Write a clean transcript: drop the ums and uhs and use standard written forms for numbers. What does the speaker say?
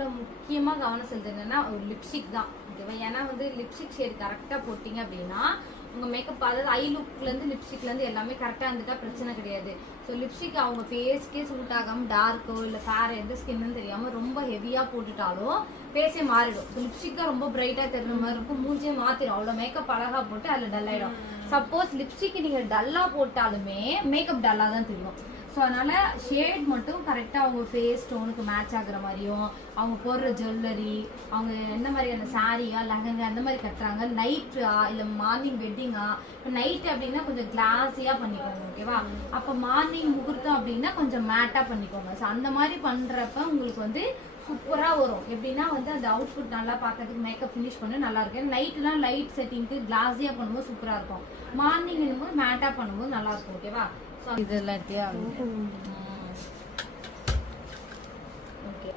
முக்கியமா கவனம் செலுத்துறதுன்னா ஒரு லிப்ஸ்டிக் தான் ஓகேவா. ஏன்னா வந்து லிப்ஸ்டிக் ஷேட் கரெக்டா போட்டீங்க அப்படின்னா உங்க மேக்கப், அதாவது ஐ லுக்ல இருந்து லிப்ஸ்டிக்ல இருந்து எல்லாமே கரெக்டா இருந்துட்டா பிரச்சனை கிடையாது. ஸோ லிப்ஸ்டிக் அவங்க ஃபேஸ்க்கே சூட் ஆகாம டார்க்கோ இல்லை ஃபேர் எந்த ஸ்கின்னு தெரியாம ரொம்ப ஹெவியா போட்டுட்டாலும் ஃபேஸே மாறிடும். ஸோ லிப்ஸ்டிக் தான் ரொம்ப பிரைட்டா தெரியுற மாதிரி இருக்கும், மூஞ்சியே மாத்திடும். அவ்வளோ மேக்கப் அழகா போட்டு அதில் டல் ஆயிடும். சப்போஸ் லிப்ஸ்டிக் நீங்க டல்லா போட்டாலுமே மேக்கப் டல்லா தான் தெரியும். ஸோ அதனால ஷேட் மட்டும் கரெக்டாக அவங்க ஃபேஸ் டோனுக்கு மேட்ச் ஆகுற மாதிரியும், அவங்க போடுற ஜுவல்லரி, அவங்க எந்த மாதிரியான சாரியா லெஹங்கா அந்த மாதிரி கட்டுறாங்க, நைட்டா இல்லை மார்னிங் வெட்டிங்கா. இப்போ நைட் அப்படின்னா கொஞ்சம் கிளாஸியாக பண்ணிக்கோங்க ஓகேவா. அப்போ மார்னிங் முகூர்த்தம் அப்படின்னா கொஞ்சம் மேட்டாக பண்ணிக்கோங்க. ஸோ அந்த மாதிரி பண்ணுறப்ப உங்களுக்கு வந்து சூப்பராக வரும். எப்படின்னா வந்து அந்த அவுட்ஃபுட் நல்லா பார்க்கறதுக்கு மேக்கப் ஃபினிஷ் பண்ண நல்லா இருக்கும். நைட்லாம் லைட் செட்டிங்க்கு கிளாஸியாக பண்ணும்போது சூப்பராக இருக்கும். மார்னிங் என்னும்போது மேட்டாக பண்ணும்போது நல்லா இருக்கும் ஓகேவா. இதெல்லாம் ஓகே